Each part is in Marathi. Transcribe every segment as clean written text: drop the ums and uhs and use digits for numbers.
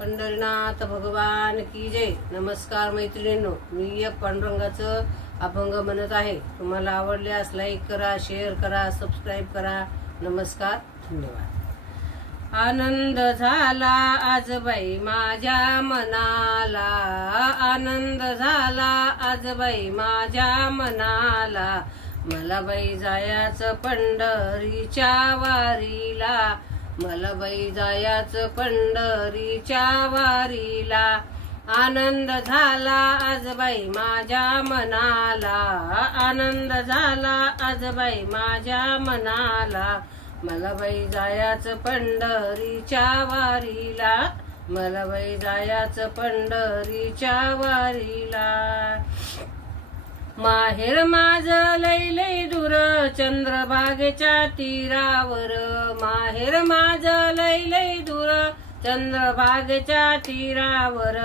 पंढरीनाथ भगवान की जय। नमस्कार मैत्रिणींनो, मी एक पांडुरंगाचं अभंग म्हणत आहे। तुम्हाला आवडल्यास लाईक करा, शेअर करा, सबस्क्राईब करा। नमस्कार, धन्यवाद। आनंद झाला आज बाई माझ्या मनाला, आनंद झाला आज बाई माझ्या मनाला। मला बाई जायाचं पंढरीच्या वारीला, मला बाई जायाचं पंढरीच्या वारीला। आनंद झाला आज बाई माझ्या मनाला, आनंद झाला आज बाई माझ्या मनाला। मला बाई जायाचं पंढरीच्या वारीला, मला बाई जायाचं पंढरीच्या वारीला। माहेर माझं लय लय दूर चंद्रभागेच्या तीरावर, माहेर माझं लय लय दूर चंद्रभागेच्या तीरावर।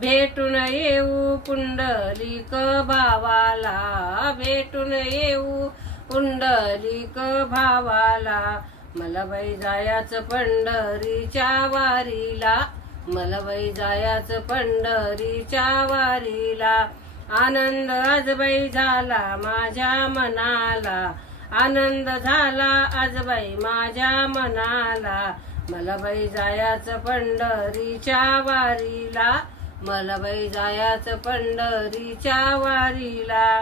भेटून येऊ पुंडलिक भावाला, भेटून येऊ पुंडलिक भावाला। मला बाई जायाचं पंढरीच्या वारीला, मला बाई जायाचं पंढरीच्या वारीला। आनंद आज बाई झाला माझ्या मनाला, आनंद झाला आज बाई माझ्या मनाला। मला बाई जायाचं पंढरीच्या वारीला, मला बाई जायाचं पंढरीच्या वारीला।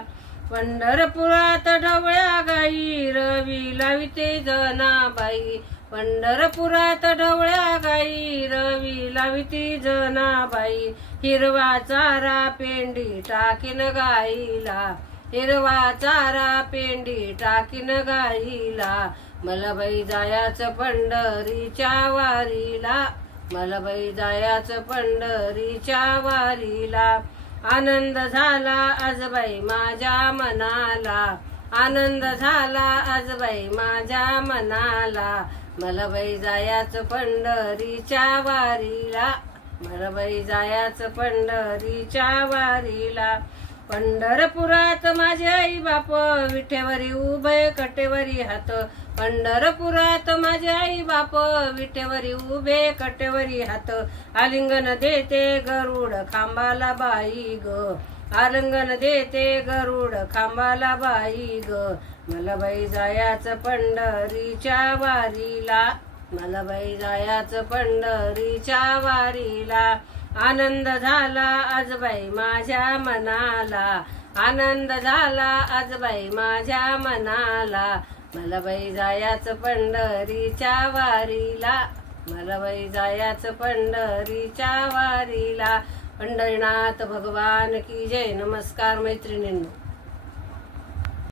पंढरपुरात ढवळ्या गाई रवी लाविते जनाबाई, पंढरपुरात ढवळ्या गाई रवी लाविते जनाबाई। हिरवा चारा पेंडी टाकीन गाईला, हिरवा चारा पेंडी टाकीन गाईला। मला बाई जायाचं पंढरीच्या वारीला, मला बाई जायाचं पंढरीच्या वारीला। आनंद झाला आज बाई माझ्या मनाला, आनंद झाला आज बाई माझ्या मनाला। मला बाई जायाचं पंढरीच्या वारीला, मला बाई जायाचं पंढरीच्या वारीला। पंढरपुरात माझे आई बाप विठेवरी उभे कटेवरी हात, पंढरपुरात माझे आई बाप विठेवरी उभे कटेवरी हात। आलिंगन देते गरुड खांबाला बाई ग, आलिंगन देते गरुड खांबाला बाई ग। मला बाई जायाचं पंढरीच्या वारीला, मला बाई जायाचं पंढरीच्या वारीला। आनंद झाला आज बाई माझ्या मनाला, आनंद झाला आज बाई माझ्या मनाला। मला बाई जायाचं पंढरीच्या वारीला, मला बाई जायाचं पंढरीच्या वारीला। पंढरीनाथ भगवान की जय। नमस्कार मैत्रिणींनो।